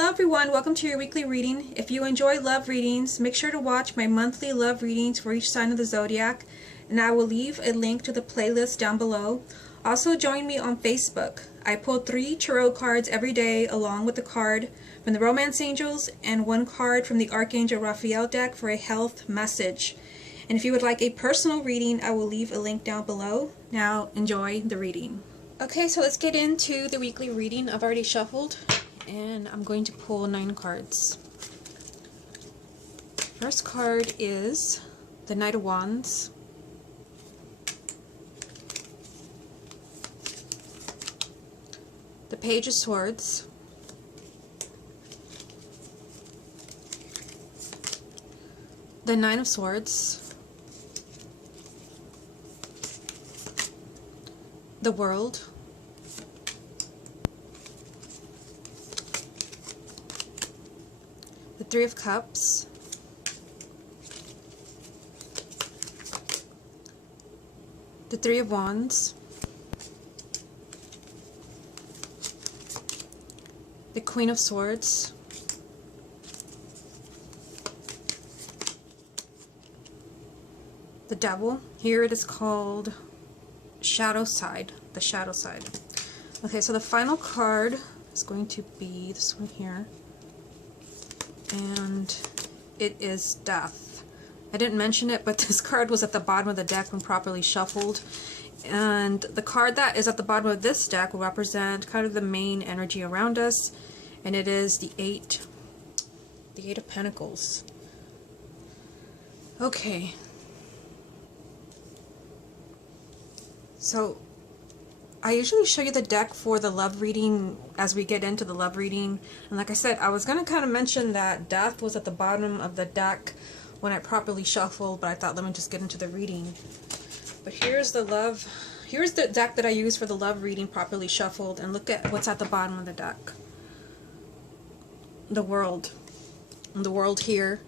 Hello everyone, welcome to your weekly reading. If you enjoy love readings, make sure to watch my monthly love readings for each sign of the zodiac, and I will leave a link to the playlist down below. Also join me on Facebook. I pull 3 tarot cards every day along with a card from the Romance Angels and 1 card from the Archangel Raphael deck for a health message. And if you would like a personal reading, I will leave a link down below. Now enjoy the reading. Okay, so let's get into the weekly reading. I've already shuffled and I'm going to pull 9 cards. First card is the Knight of Wands, the Page of Swords, the Nine of Swords, the World, the Three of Cups, the Three of Wands, the Queen of Swords, the Devil. Here it is called Shadow Side, the Shadow Side. Okay, so the final card is going to be this one here, and it is Death. I didn't mention it, but this card was at the bottom of the deck when properly shuffled, and the card that is at the bottom of this deck will represent kind of the main energy around us, and it is the Eight of Pentacles. Okay, so I usually show you the deck for the love reading as we get into the love reading, and like I said, I was going to kind of mention that Death was at the bottom of the deck when I properly shuffled, but I thought let me just get into the reading. But here's the deck that I use for the love reading properly shuffled, and look at what's at the bottom of the deck. The World. And the World here,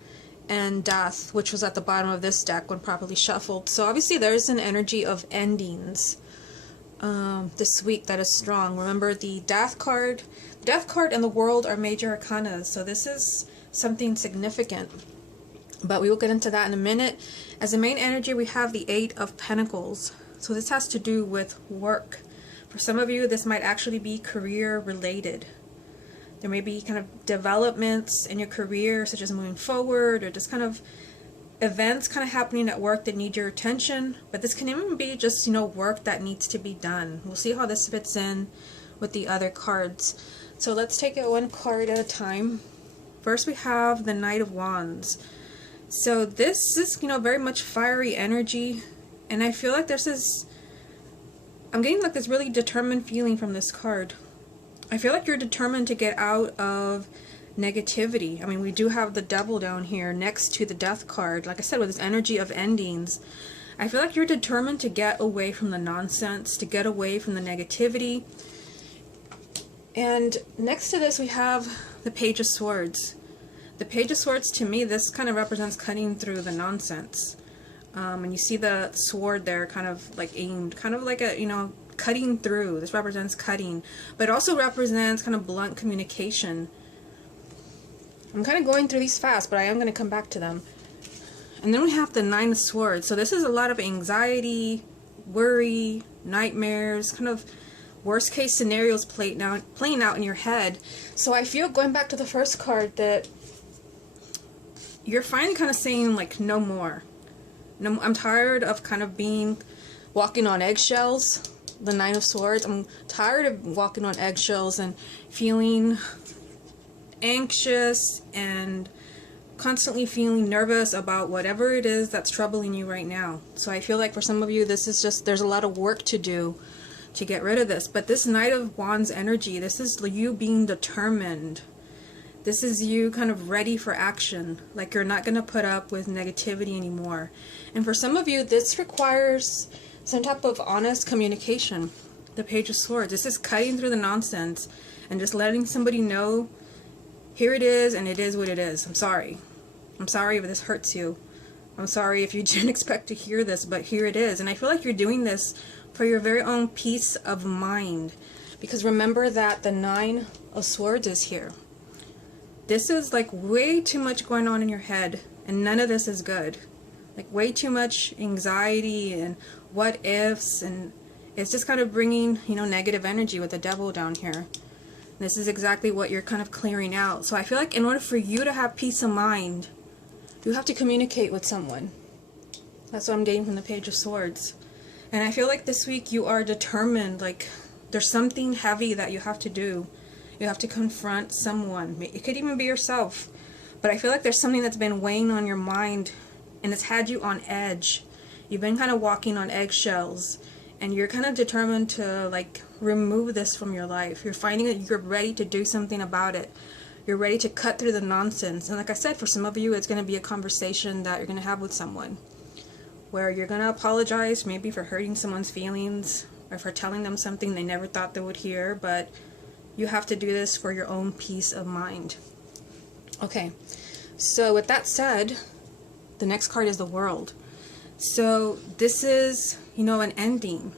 and Death, which was at the bottom of this deck when properly shuffled. So obviously there's an energy of endings this week that is strong. Remember, the Death card and the World are major arcanas, so this is something significant. But we will get into that in a minute. As the main energy, we have the Eight of Pentacles. So this has to do with work. For some of you, this might actually be career related. There may be kind of developments in your career, such as moving forward, or just kind of events kind of happening at work that need your attention. But this can even be just, work that needs to be done. We'll see how this fits in with the other cards. So let's take it one card at a time. First we have the Knight of Wands. So this is, very much fiery energy, and I feel like I'm getting like this really determined feeling from this card. I feel like you're determined to get out of negativity. I mean, we do have the Devil down here next to the Death card. Like I said, with this energy of endings, I feel like you're determined to get away from the nonsense, to get away from the negativity. And next to this we have the Page of Swords. The Page of Swords, to me, this kind of represents cutting through the nonsense. And you see the sword there kind of like aimed, kind of like a, cutting through. This represents cutting, but it also represents kind of blunt communication. I'm kind of going through these fast, but I am going to come back to them. And then we have the Nine of Swords. So this is a lot of anxiety, worry, nightmares, kind of worst case scenarios playing out in your head. So I feel, going back to the first card, that you're finally kind of saying, like, no more. No, I'm tired of kind of walking on eggshells. The Nine of Swords. I'm tired of walking on eggshells and feeling anxious and constantly feeling nervous about whatever it is that's troubling you right now. So I feel like for some of you, this is just, there's a lot of work to do to get rid of this. But this Knight of Wands energy, this is you being determined. This is you kind of ready for action, like you're not going to put up with negativity anymore. And for some of you, this requires some type of honest communication. The Page of Swords, this is cutting through the nonsense and just letting somebody know, here it is and it is what it is. I'm sorry. I'm sorry if this hurts you. I'm sorry if you didn't expect to hear this, but here it is. And I feel like you're doing this for your very own peace of mind. Because remember that the Nine of Swords is here. this is like way too much going on in your head, and none of this is good. Like way too much anxiety and what ifs, and it's just kind of bringing, you know, negative energy with the devil down here. This is exactly what you're kind of clearing out. So I feel like in order for you to have peace of mind, you have to communicate with someone. That's what I'm getting from the Page of Swords. And I feel like this week you are determined, like there's something heavy that you have to do. You have to confront someone. It could even be yourself. But I feel like there's something that's been weighing on your mind and it's had you on edge. You've been kind of walking on eggshells, and you're kind of determined to like remove this from your life. You're finding that you're ready to do something about it. You're ready to cut through the nonsense. And like I said, for some of you, it's going to be a conversation that you're going to have with someone, where you're going to apologize maybe for hurting someone's feelings or for telling them something they never thought they would hear, but you have to do this for your own peace of mind. Okay, so with that said, the next card is the World. So this is, you know, an ending.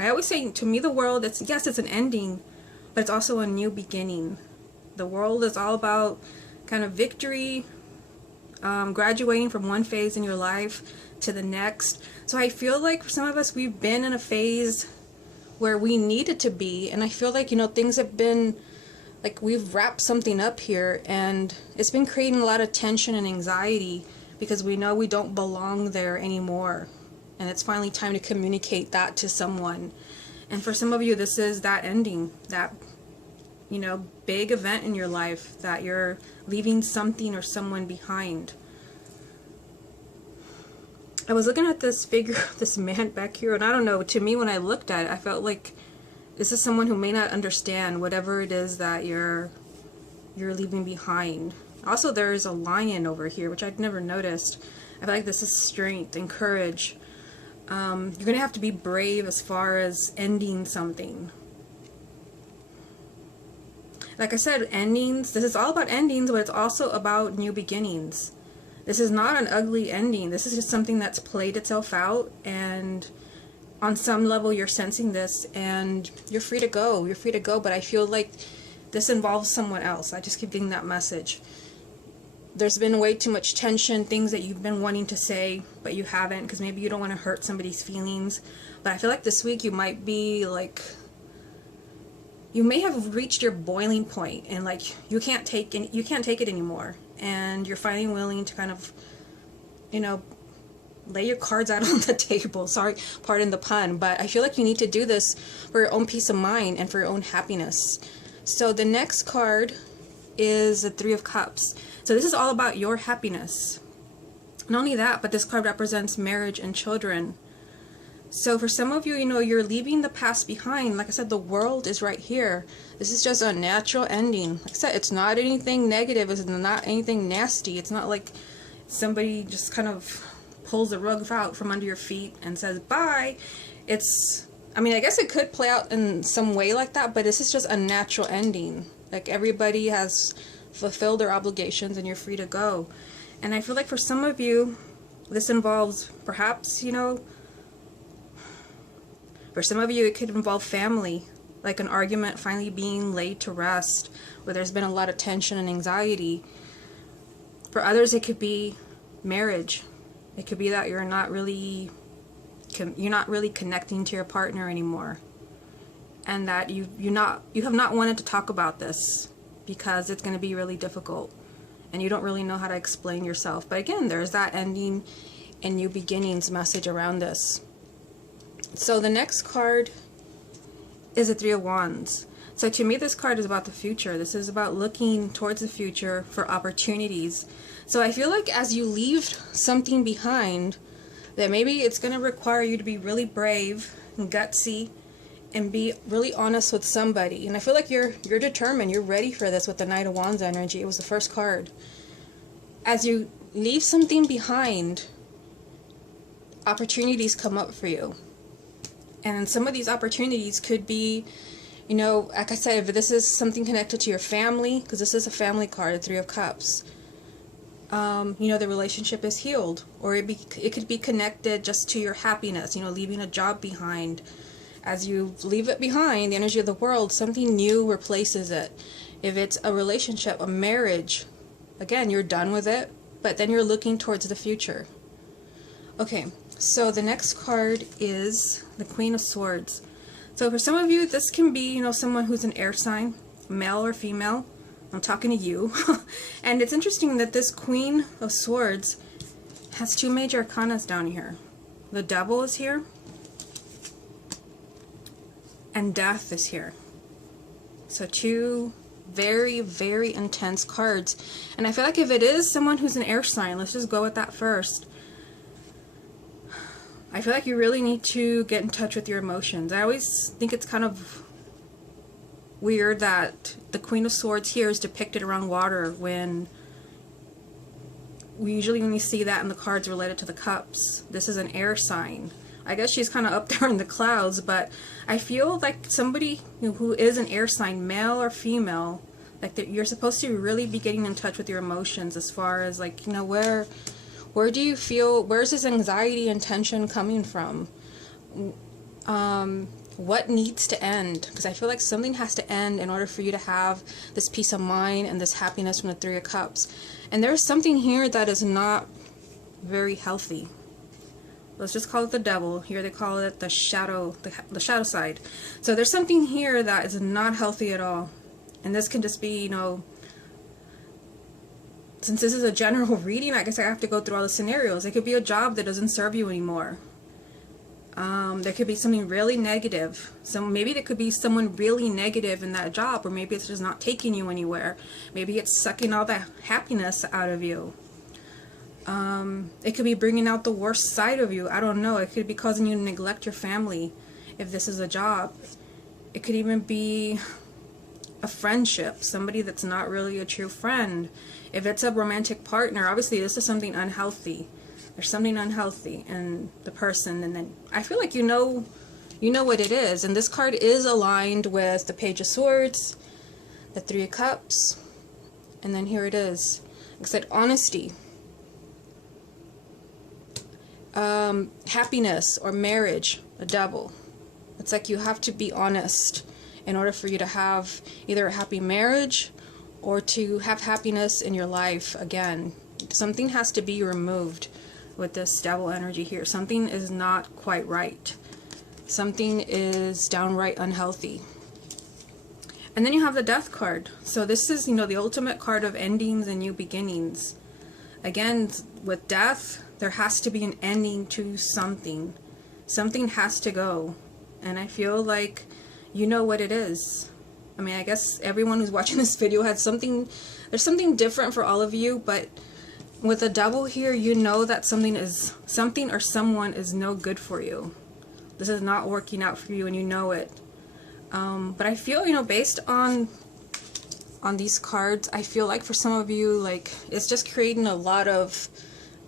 I always say, to me, the World, it's, yes, it's an ending, but it's also a new beginning. The World is all about kind of victory, graduating from one phase in your life to the next. So I feel like for some of us, we've been in a phase where we needed to be, and I feel like, you know, things have been like we've wrapped something up here, and it's been creating a lot of tension and anxiety because we know we don't belong there anymore, and it's finally time to communicate that to someone. And for some of you, this is that ending, that, you know, big event in your life that you're leaving something or someone behind. I was looking at this figure, this man back here, and I don't know, to me when I looked at it, I felt like this is someone who may not understand whatever it is that you're leaving behind. Also, there's a lion over here, which I'd never noticed. I feel like this is strength and courage. You're going to have to be brave as far as ending something. Like I said, endings, this is all about endings, but it's also about new beginnings. This is not an ugly ending. This is just something that's played itself out, and on some level you're sensing this and you're free to go. You're free to go, but I feel like this involves someone else. I just keep getting that message. There's been way too much tension, things that you've been wanting to say, but you haven't because maybe you don't want to hurt somebody's feelings. But I feel like this week you might be like, you may have reached your boiling point and like you can't take it anymore. And you're finally willing to kind of, you know, lay your cards out on the table. Sorry, pardon the pun, but I feel like you need to do this for your own peace of mind and for your own happiness. So the next card is the Three of Cups. So this is all about your happiness. Not only that, but this card represents marriage and children. So for some of you, you know, you're leaving the past behind. Like I said, the World is right here. This is just a natural ending. Like I said, it's not anything negative. It's not anything nasty. It's not like somebody just kind of pulls the rug out from under your feet and says bye. It's, I mean, I guess it could play out in some way like that, but this is just a natural ending. Like everybody has fulfilled their obligations and you're free to go. And I feel like for some of you, this involves perhaps, you know, for some of you it could involve family, like an argument finally being laid to rest, where there's been a lot of tension and anxiety. For others it could be marriage. It could be that you're not really connecting to your partner anymore, and that you have not wanted to talk about this because it's going to be really difficult and you don't really know how to explain yourself. But again, there's that ending and new beginnings message around this. So the next card is the Three of Wands. So to me, this card is about the future. This is about looking towards the future for opportunities. So I feel like as you leave something behind, that maybe it's going to require you to be really brave and gutsy and be really honest with somebody. And I feel like you're determined. You're ready for this with the Knight of Wands energy. It was the first card. As you leave something behind, opportunities come up for you. And some of these opportunities could be, you know, like I said, if this is something connected to your family, because this is a family card, the Three of Cups, you know, the relationship is healed. Or it could be connected just to your happiness, you know, leaving a job behind. As you leave it behind, the energy of the World, something new replaces it. If it's a relationship, a marriage, again, you're done with it, but then you're looking towards the future. Okay, so the next card is the Queen of Swords. So for some of you, this can be, you know, someone who's an air sign, male or female. I'm talking to you. And it's interesting that this Queen of Swords has two major arcanas down here. The Devil is here, and Death is here. So two very, very intense cards. And I feel like if it is someone who's an air sign, let's just go with that first. I feel like you really need to get in touch with your emotions. I always think it's kind of weird that the Queen of Swords here is depicted around water when we usually only see that in the cards related to the cups. This is an air sign. I guess she's kind of up there in the clouds, but I feel like somebody who is an air sign, male or female, like you're supposed to really be getting in touch with your emotions as far as, like, you know, where do you feel, where's this anxiety and tension coming from? What needs to end? Because I feel like something has to end in order for you to have this peace of mind and this happiness from the Three of Cups. And there's something here that is not very healthy. Let's just call it the Devil. Here they call it the shadow, the shadow side. So there's something here that is not healthy at all. And this can just be, you know, since this is a general reading, I guess I have to go through all the scenarios. It could be a job that doesn't serve you anymore. There could be something really negative. So maybe there could be someone really negative in that job, or maybe it's just not taking you anywhere. Maybe it's sucking all the happiness out of you. It could be bringing out the worst side of you. I don't know. It could be causing you to neglect your family if this is a job. It could even be a friendship, somebody that's not really a true friend. If it's a romantic partner, obviously this is something unhealthy. There's something unhealthy in the person, and then I feel like you know what it is. And this card is aligned with the Page of Swords, the Three of Cups, and then here it is. Like I said, honesty, happiness or marriage, a Devil. It's like you have to be honest in order for you to have either a happy marriage or to have happiness in your life again. Something has to be removed with this Devil energy here. Something is not quite right. Something is downright unhealthy. And then you have the Death card. So this is, you know, the ultimate card of endings and new beginnings. Again, with Death, there has to be an ending to something. Something has to go. And I feel like you know what it is. I mean, I guess everyone who's watching this video has something, there's something different for all of you, but with the Devil here, you know that something or someone is no good for you. This is not working out for you, and you know it. But I feel, you know, based on these cards, I feel like for some of you, like, it's just creating a lot of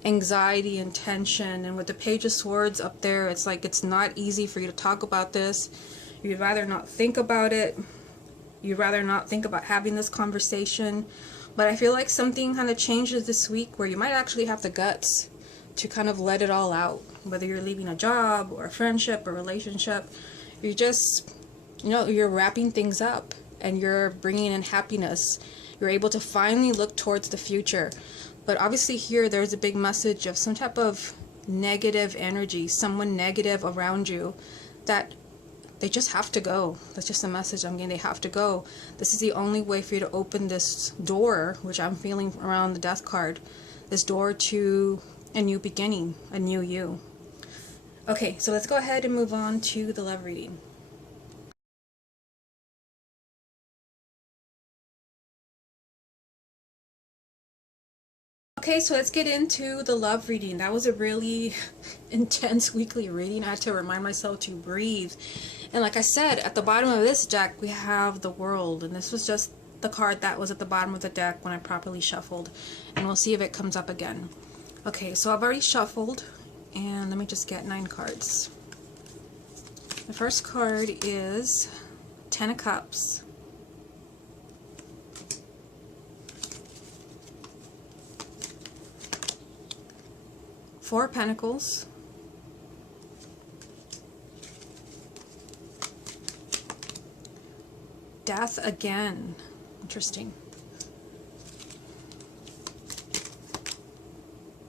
anxiety and tension. And with the Page of Swords up there, it's like it's not easy for you to talk about this. You'd rather not think about it. You'd rather not think about having this conversation. But I feel like something kind of changes this week where you might actually have the guts to kind of let it all out. Whether you're leaving a job or a friendship or relationship, you're just, you know, you're wrapping things up and you're bringing in happiness. You're able to finally look towards the future. But obviously here there's a big message of some type of negative energy, someone negative around you that they just have to go. That's just the message I'm getting. They have to go. This is the only way for you to open this door, which I'm feeling around the Death card, this door to a new beginning, a new you. Okay, so let's go ahead and move on to the love reading. Okay, so let's get into the love reading. That was a really intense weekly reading. I had to remind myself to breathe. And like I said, at the bottom of this deck, we have the World. And this was just the card that was at the bottom of the deck when I properly shuffled. And we'll see if it comes up again. Okay, so I've already shuffled. And let me just get 9 cards. The first card is Ten of Cups. Four of Pentacles, Death again, Interesting.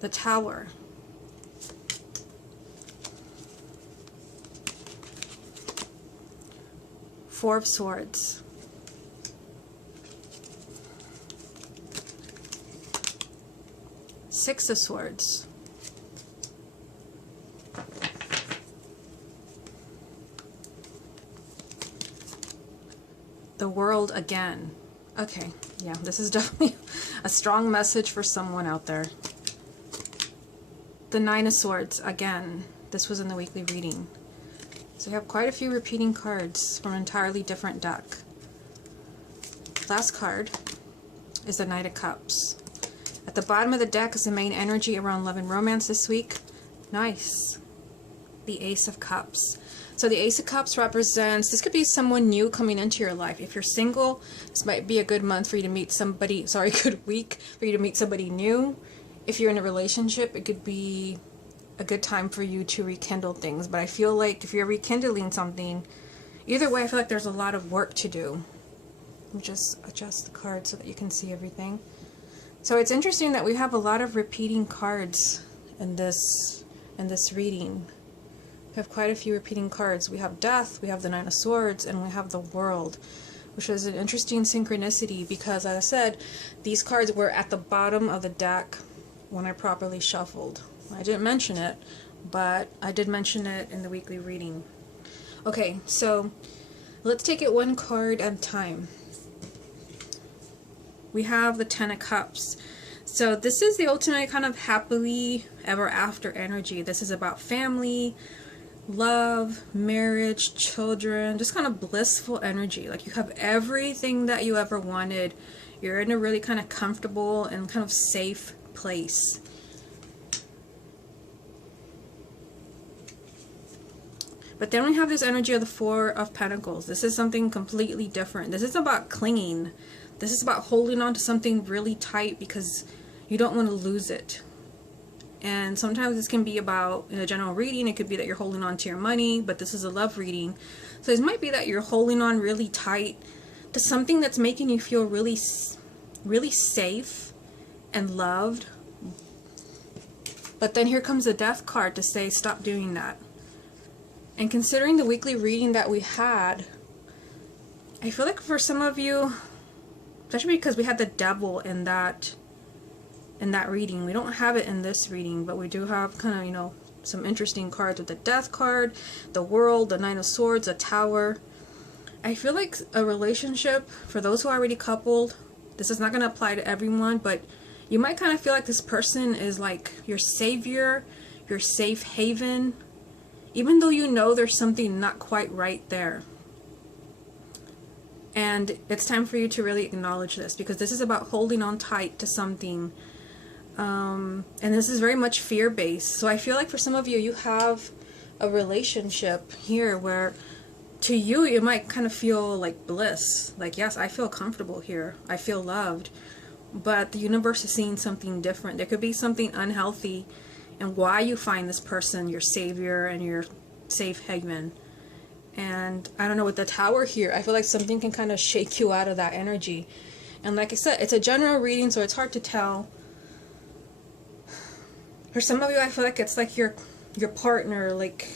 The Tower. Four of Swords. Six of Swords. The World again. Okay, yeah, this is definitely a strong message for someone out there. The Nine of Swords again. This was in the weekly reading. So we have quite a few repeating cards from an entirely different deck. Last card is the Knight of Cups. At the bottom of the deck is the main energy around love and romance this week. Nice. The Ace of Cups. So the Ace of Cups represents, this could be someone new coming into your life. If you're single, this might be a good month for you to meet somebody, sorry, good week for you to meet somebody new. If you're in a relationship, it could be a good time for you to rekindle things. But I feel like if you're rekindling something, either way, I feel like there's a lot of work to do. Let me just adjust the card so that you can see everything. So it's interesting that we have a lot of repeating cards in this reading. We have quite a few repeating cards. We have Death, we have the Nine of Swords, and we have the World, which is an interesting synchronicity because, as I said, these cards were at the bottom of the deck when I properly shuffled. I didn't mention it, but I did mention it in the weekly reading. Okay, so let's take it one card at a time. We have the Ten of Cups. So this is the ultimate kind of happily ever after energy. This is about family, love, marriage, children, just kind of blissful energy. Like you have everything that you ever wanted. You're in a really kind of comfortable and kind of safe place. But then we have this energy of the Four of Pentacles. This is something completely different. This is about clinging. This is about holding on to something really tight because you don't want to lose it. And sometimes this can be about, in a general reading, it could be that you're holding on to your money, but this is a love reading. So this might be that you're holding on really tight to something that's making you feel really, really safe and loved. But then here comes the Death card to say, stop doing that. And considering the weekly reading that we had, I feel like for some of you, especially because we had the Devil in that reading. We don't have it in this reading, but we do have kind of, you know, some interesting cards with the Death card, the World, the Nine of Swords, the Tower. I feel like a relationship, for those who are already coupled, this is not going to apply to everyone, but you might kind of feel like this person is like your savior, your safe haven, even though you know there's something not quite right there. And it's time for you to really acknowledge this, because this is about holding on tight to something. And this is very much fear-based. So I feel like for some of you, you have a relationship here where to you, you might kind of feel like bliss. Like, yes, I feel comfortable here. I feel loved. But the universe is seeing something different. There could be something unhealthy in why you find this person your savior and your safe haven. And I don't know, with the Tower here, I feel like something can kind of shake you out of that energy. And like I said, it's a general reading, so it's hard to tell. For some of you, I feel like it's like your partner, like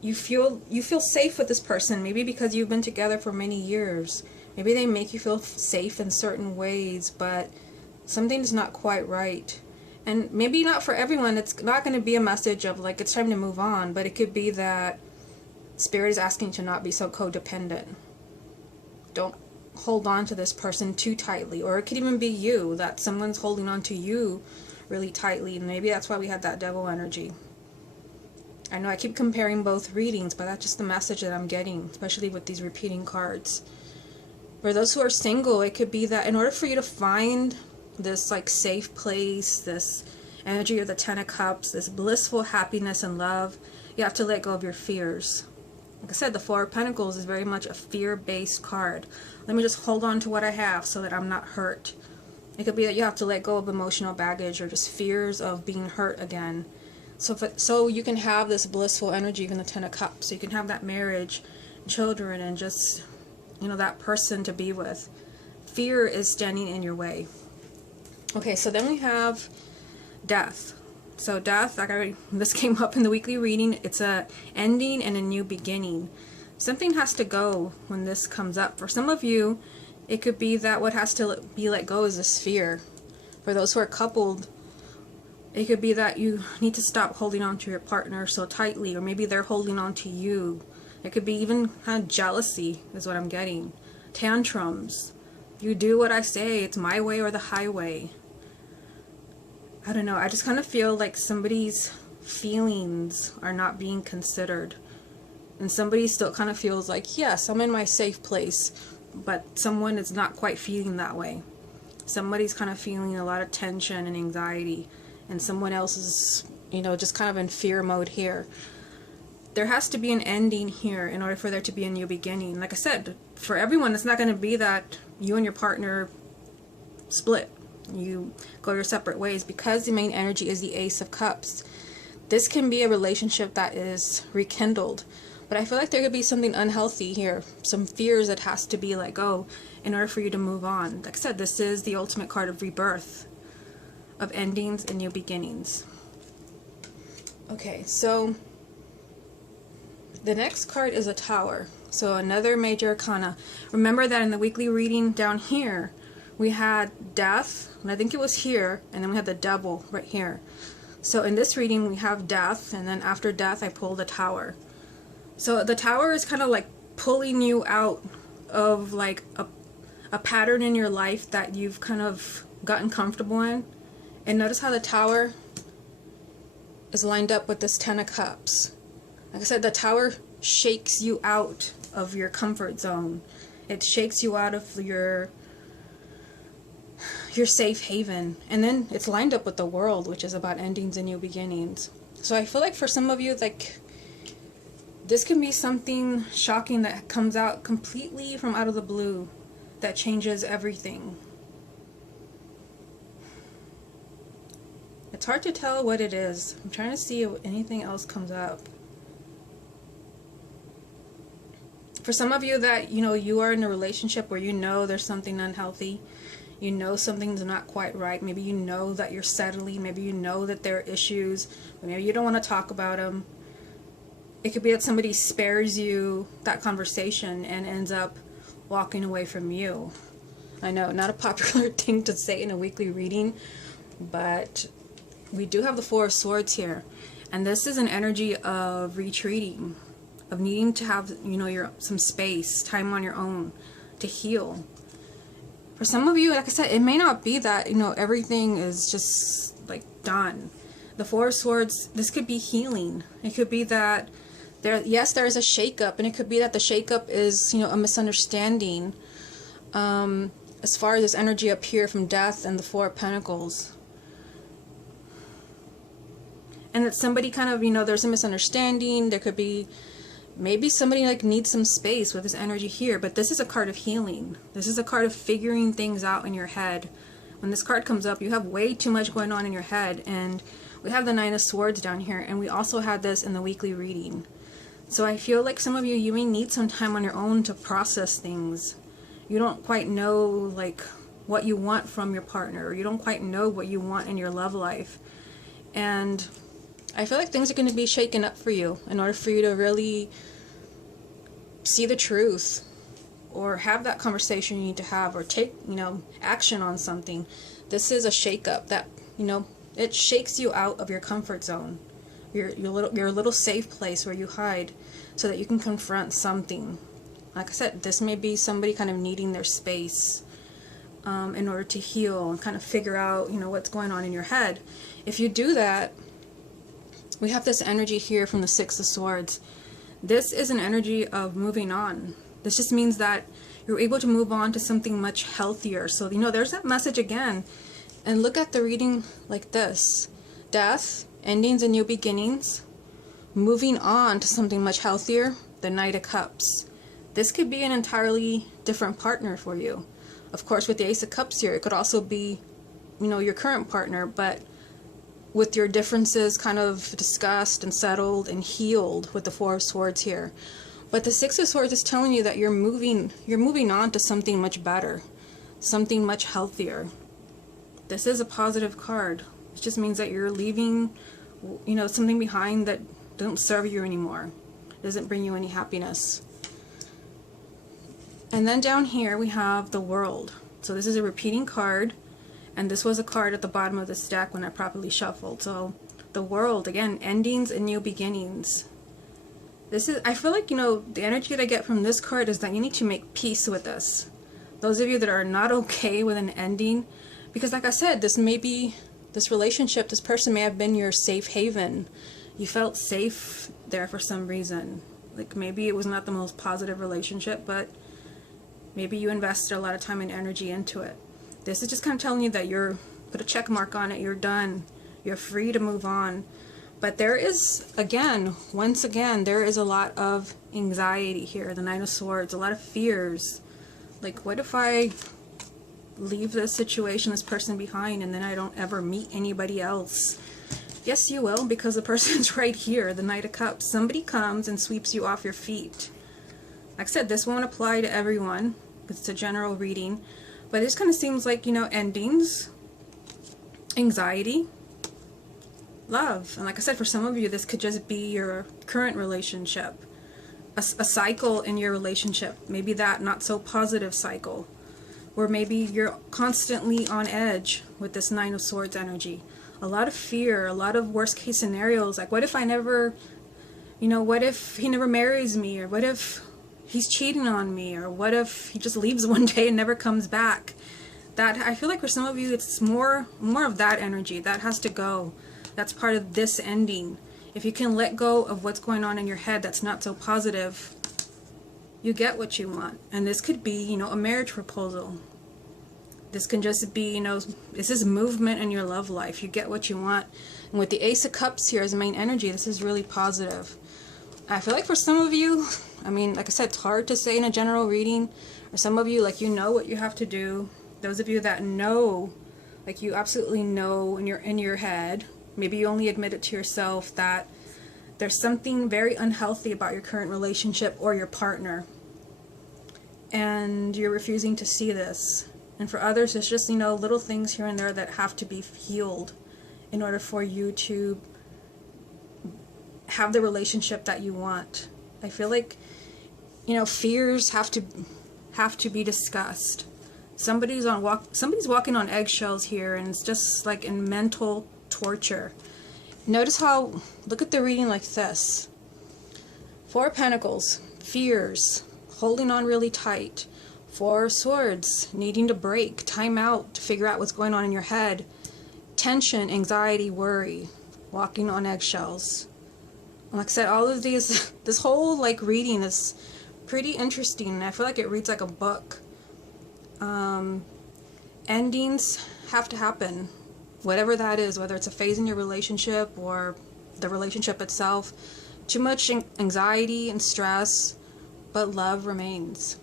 you feel safe with this person, maybe because you've been together for many years. Maybe they make you feel safe in certain ways, but something is not quite right. And maybe not for everyone. It's not going to be a message of like it's time to move on, but it could be that Spirit is asking to not be so codependent. Don't hold on to this person too tightly. Or it could even be you, that someone's holding on to you really tightly, and maybe that's why we had that Devil energy. I know I keep comparing both readings, but that's just the message that I'm getting, especially with these repeating cards. For those who are single, it could be that in order for you to find this like safe place, this energy of the Ten of Cups, this blissful happiness and love, you have to let go of your fears. Like I said, the Four of Pentacles is very much a fear-based card. Let me just hold on to what I have so that I'm not hurt. It could be that you have to let go of emotional baggage or just fears of being hurt again. So you can have this blissful energy, even the Ten of Cups. So you can have that marriage, children, and just that person to be with. Fear is standing in your way. Okay, so then we have death. So death, this came up in the weekly reading. It's a ending and a new beginning. Something has to go when this comes up. For some of you, it could be that what has to be let go is this fear. For those who are coupled, it could be that you need to stop holding on to your partner so tightly, or maybe they're holding on to you. It could be even kind of jealousy is what I'm getting. Tantrums. You do what I say. It's my way or the highway. I don't know. I just kind of feel like somebody's feelings are not being considered. And somebody still kind of feels like, yes, I'm in my safe place. But someone is not quite feeling that way. Somebody's kind of feeling a lot of tension and anxiety. And someone else is, just kind of in fear mode here. There has to be an ending here in order for there to be a new beginning. Like I said, for everyone, it's not going to be that you and your partner split. You go your separate ways, because the main energy is the Ace of Cups. This can be a relationship that is rekindled. But I feel like there could be something unhealthy here. Some fears that has to be let go in order for you to move on. Like I said, this is the ultimate card of rebirth. Of endings and new beginnings. Okay, so the next card is a Tower. So another major arcana. Remember that in the weekly reading down here, we had death, and I think it was here, and then we had the Devil right here. So in this reading, we have death, and then after death, I pulled the Tower. So the Tower is kind of like pulling you out of like a pattern in your life that you've kind of gotten comfortable in. And notice how the Tower is lined up with this Ten of Cups. Like I said, the Tower shakes you out of your comfort zone. It shakes you out of your safe haven. And then it's lined up with the World, which is about endings and new beginnings. So I feel like for some of you, like, this can be something shocking that comes out completely from out of the blue that changes everything. It's hard to tell what it is. I'm trying to see if anything else comes up. For some of you that, you are in a relationship where there's something unhealthy. Something's not quite right. Maybe that you're settling. Maybe that there are issues. But maybe you don't want to talk about them. It could be that somebody spares you that conversation and ends up walking away from you. I know, not a popular thing to say in a weekly reading, but we do have the Four of Swords here. And this is an energy of retreating, of needing to have, some space, time on your own to heal. For some of you, like I said, it may not be that, everything is just like done. The Four of Swords, this could be healing. It could be that there is a shakeup, and it could be that the shakeup is, a misunderstanding. As far as this energy up here from Death and the Four of Pentacles. And that somebody kind of, there's a misunderstanding. There could be, maybe somebody like needs some space with this energy here. But this is a card of healing. This is a card of figuring things out in your head. When this card comes up, you have way too much going on in your head. And we have the Nine of Swords down here. And we also had this in the weekly reading. So I feel like some of you may need some time on your own to process things. You don't quite know like what you want from your partner. Or you don't quite know what you want in your love life. And I feel like things are going to be shaken up for you in order for you to really see the truth, or have that conversation you need to have, or take, action on something. This is a shake-up that, it shakes you out of your comfort zone, your little safe place where you hide, so that you can confront something. Like I said, this may be somebody kind of needing their space in order to heal and kind of figure out, what's going on in your head. If you do that, we have this energy here from the Six of Swords. This is an energy of moving on. This just means that you're able to move on to something much healthier. So, there's that message again. And look at the reading like this. Death, endings and new beginnings. Moving on to something much healthier. The Knight of Cups. This could be an entirely different partner for you. Of course, with the Ace of Cups here, it could also be, your current partner, but with your differences kind of discussed and settled and healed with the Four of Swords here. But the Six of Swords is telling you that you're moving on to something much better, something much healthier. This is a positive card. It just means that you're leaving, you know, something behind that doesn't serve you anymore. Doesn't bring you any happiness. And then down here we have the World. So this is a repeating card, and this was a card at the bottom of this deck when I properly shuffled. So the World, again, endings and new beginnings. This is, I feel like, you know, the energy that I get from this card is that you need to make peace with this. Those of you that are not okay with an ending, because like I said, this relationship, this person may have been your safe haven. You felt safe there for some reason. Like maybe it was not the most positive relationship, but maybe you invested a lot of time and energy into it. This is just kind of telling you that you're, put a check mark on it, you're done. You're free to move on. But there is, again, once again, there is a lot of anxiety here. The Nine of Swords, a lot of fears. Like, what if I leave this situation, this person behind, and then I don't ever meet anybody else? Yes, you will, because the person's right here, the Knight of Cups. Somebody comes and sweeps you off your feet. Like I said, this won't apply to everyone. It's a general reading. But it just kind of seems like, you know, endings, anxiety, love. And like I said, for some of you, this could just be your current relationship. A cycle in your relationship. Maybe that not so positive cycle. Or maybe you're constantly on edge with this Nine of Swords energy. A lot of fear, a lot of worst case scenarios. Like, what if I never, you know, what if he never marries me? Or what if he's cheating on me? Or what if he just leaves one day and never comes back? That, I feel like for some of you, it's more of that energy. That has to go. That's part of this ending. If you can let go of what's going on in your head that's not so positive, you get what you want. And this could be, you know, a marriage proposal. This can just be, you know, this is movement in your love life. You get what you want. And with the Ace of Cups here as the main energy, this is really positive. I feel like for some of you, I mean, like I said, it's hard to say in a general reading. Or some of you, like, you know what you have to do. Those of you that know, like you absolutely know in your head, maybe you only admit it to yourself, that there's something very unhealthy about your current relationship or your partner. And you're refusing to see this. And for others, it's just, you know, little things here and there that have to be healed in order for you to have the relationship that you want. I feel like, you know, fears have to be discussed. Somebody's walking on eggshells here, and it's just like in mental torture. Notice how, look at the reading like this. Four of Pentacles, fears, holding on really tight. Four of Swords, needing to break, time out to figure out what's going on in your head. Tension, anxiety, worry, walking on eggshells. And like I said, all of these, this whole like reading is pretty interesting, and I feel like it reads like a book. Endings have to happen, whatever that is, whether it's a phase in your relationship or the relationship itself. Too much anxiety and stress, but love remains.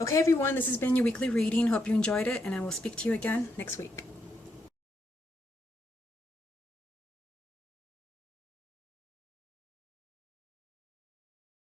Okay everyone, this has been your weekly reading. Hope you enjoyed it, and I will speak to you again next week.